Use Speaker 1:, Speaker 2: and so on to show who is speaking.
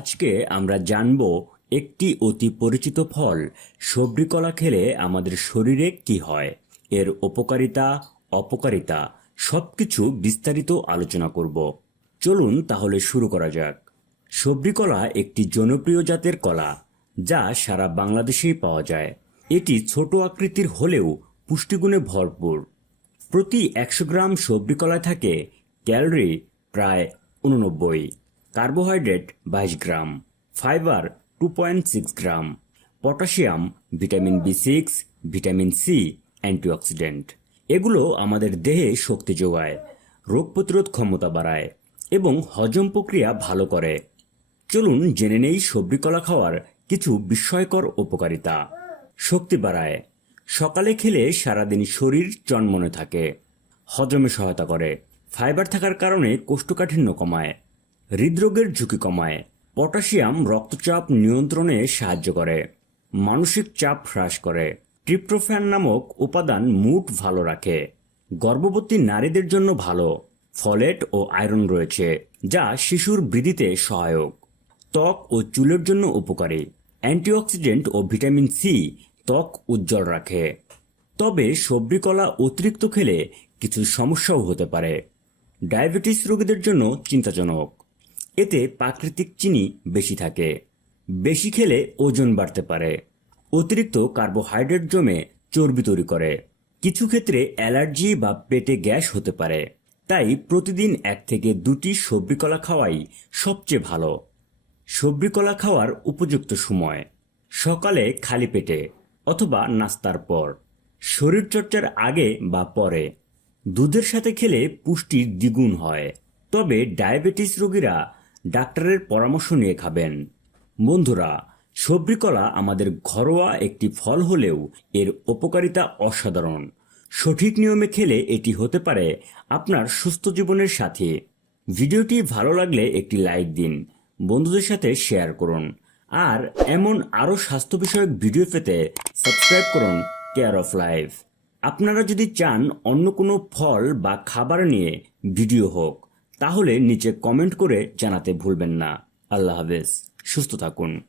Speaker 1: আজকে আমরা জানব একটি অতি পরিচিত ফল। সবরি কলা খেলে আমাদের শরীরে কি হয়? এর উপকারিতা, অপকারিতা সব কিছু বিস্তারিত আলোচনা করব। চলুন তাহলে শুরু করা যাক। সবরি কলা একটি জনপ্রিয় জাতের কলা, যা সারা বাংলাদেশেই পাওয়া যায়। এটি ছোট আকৃতির হলেও পুষ্টিগুণে ভরপুর। প্রতি একশো গ্রাম সবজি কলায় থাকে ক্যালোরি প্রায় উননব্বই। কার্বোহাইড্রেট বাইশ gram, fibre two point six gram, potassium, vitamin B six, vitamin C, antioxidant. এগুলো আমাদের দেহে শক্তি যোগায়, রোগ প্রতিরোধ ক্ষমতা বাড়ায় এবং হজম প্রক্রিয়া ভালো করে। চলুন জেনে নেই সবজি কলা খাওয়ার কিছু বিস্ময়কর উপকারিতা। শক্তি বাড়ায়, সকালে খেলে সারাদিন শরীর চনমনে থাকে, হজমে সহায়তা করে, ফাইবার থাকার কারণে কোষ্ঠকাঠিন্য কমায়। হৃদরোগের ঝুঁকি কমায়। পটাশিয়াম রক্তচাপ নিয়ন্ত্রণে সাহায্য করে। মানসিক চাপ হ্রাস করে। ট্রিপ্টোফ্যান নামক উপাদান মুড ভালো রাখে। গর্ভবতী নারীদের জন্য ভালো। ফলেট ও আয়রন রয়েছে, যা শিশুর বৃদ্ধিতে সহায়ক। ত্বক ও চুলের জন্য উপকারী। অ্যান্টিঅক্সিডেন্ট ও ভিটামিন সি ত্বক উজ্জ্বল রাখে। তবে সবজি কলা অতিরিক্ত খেলে কিছু সমস্যাও হতে পারে। ডায়াবেটিস রোগীদের জন্য চিন্তাজনক। এতে প্রাকৃতিক চিনি বেশি থাকে। বেশি খেলে ওজন বাড়তে পারে। অতিরিক্ত কার্বোহাইড্রেট জমে চর্বি তৈরি করে। কিছু ক্ষেত্রে অ্যালার্জি বা পেটে গ্যাস হতে পারে। তাই প্রতিদিন এক থেকে দুটি সবজি কলা খাওয়াই সবচেয়ে ভালো। সবজি কলা খাওয়ার উপযুক্ত সময়। সকালে খালি পেটে অথবা নাস্তার পর। শরীরচর্চার আগে বা পরে। দুধের সাথে খেলে পুষ্টির দ্বিগুণ হয়। তবে ডায়াবেটিস রোগীরা ডাক্তারের পরামর্শ নিয়ে খাবেন। বন্ধুরা, সবজি কলা আমাদের ঘরোয়া একটি ফল হলেও এর উপকারিতা অসাধারণ। সঠিক নিয়মে খেলে এটি হতে পারে আপনার সুস্থ জীবনের সাথে। ভিডিওটি ভালো লাগলে একটি লাইক দিন, বন্ধুদের সাথে শেয়ার করুন। আর এমন আরও স্বাস্থ্য বিষয়ক ভিডিও পেতে সাবস্ক্রাইব করুন কেয়ার অফ লাইফ। আপনারা যদি চান অন্য কোনো ফল বা খাবার নিয়ে ভিডিও হোক তাহলে নিচে কমেন্ট করে জানাতে ভুলবেন না। আল্লাহ হাফেজ। সুস্থ থাকুন।